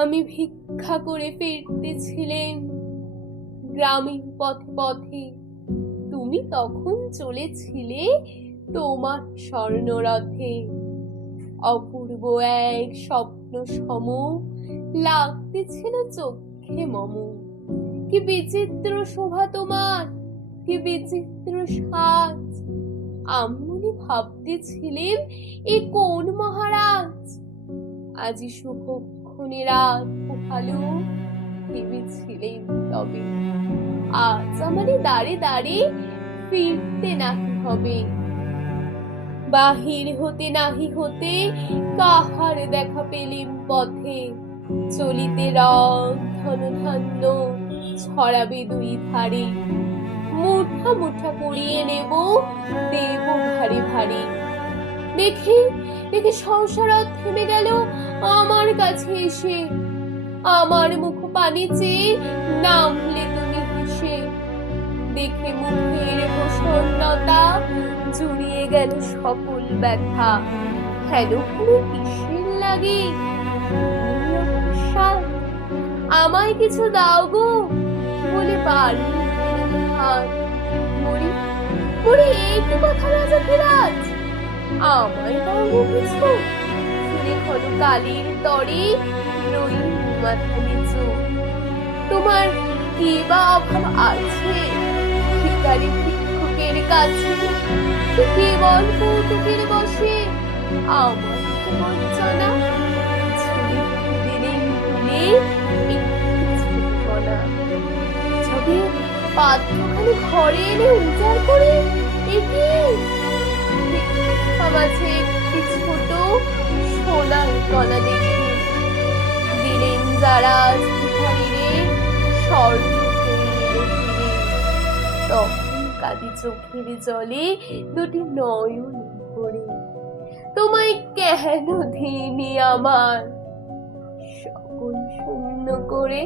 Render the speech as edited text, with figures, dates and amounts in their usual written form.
আমি ভিক্ষা করে ফিরতেছিলেন গ্রামীণ পথে পথে, তুমি তখন চলেছিলে তোমার স্বর্ণরথে। অপূর্ব এক স্বপ্ন সম লাগতেছিল চোখে মম। কি বিচিত্র শোভা তোমার, কি বিচিত্র সাজ! আমি মনে ভাবতেছিলেম এ কোন মহারাজ। আজি শুভক্ষণে রাত পোহালো, ভেবেছিলেম তবে আজ আমারে দাঁড়ে দাঁড়ে ফিরতে নাহি হবে। বাহির হতে নাহি হতে কাহার দেখা পেলিম পথে। চলিতে রথ ধনধান্য ছড়াবে দুই ধারে। মুঠা মুঠা কুড়িয়ে নেব, দেব ভারী ভারী। দেখি দেখি সংসারত থেমে গেল আমার কাছে এসে। আমার মুখ পানে চেয়ে নামলে তুমি হেসে। দেখে মুখের প্রসন্নতা জুড়িয়ে গেল সকল ব্যথা। হেন কোনো কিসের লাগে আমায় কিছু দাও গো বলে বাড়ি হাত। মরি মরি এই কি কথা রাজা ধীরাজ, আমায় দাও গো কিছু। শুনে ঘন কালির তরে রই মাথা নিচু। তোমার কি বা অভাব আছে ভিখারি ভিক্ষুকের কাছে? কেবল কৌতুকের বসে আমার বঞ্চনা ছুঁড়ে দিলেন তুলে ছবি পাত্রখানি ঘরে এনে উজাড় করে। এটি মাঝে একটি ছোট সোনার কণা দেখি দিলেন যারা ভিখারিরে স্বর্ণ হয়ে ফিরে। তখন কাঁদি চোখের জলে দুটি নয়ন ভরে। তোমায় কেন দিইনি আমার সকল শূন্য করে?